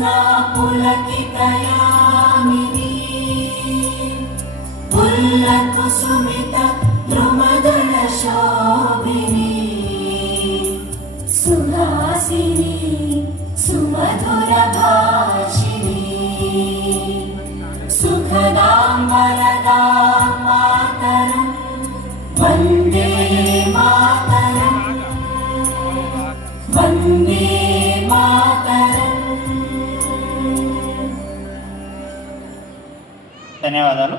జ్యోత్స్నా పులకితయామిని పుల్లకుసుమిత ద్రుమదళ శోభిని సుహాసిని సుమధుర భాషిని సుఖదాం వరదాం మాతరం వందే మాతరం వందే మాతరం. ధన్యవాదాలు.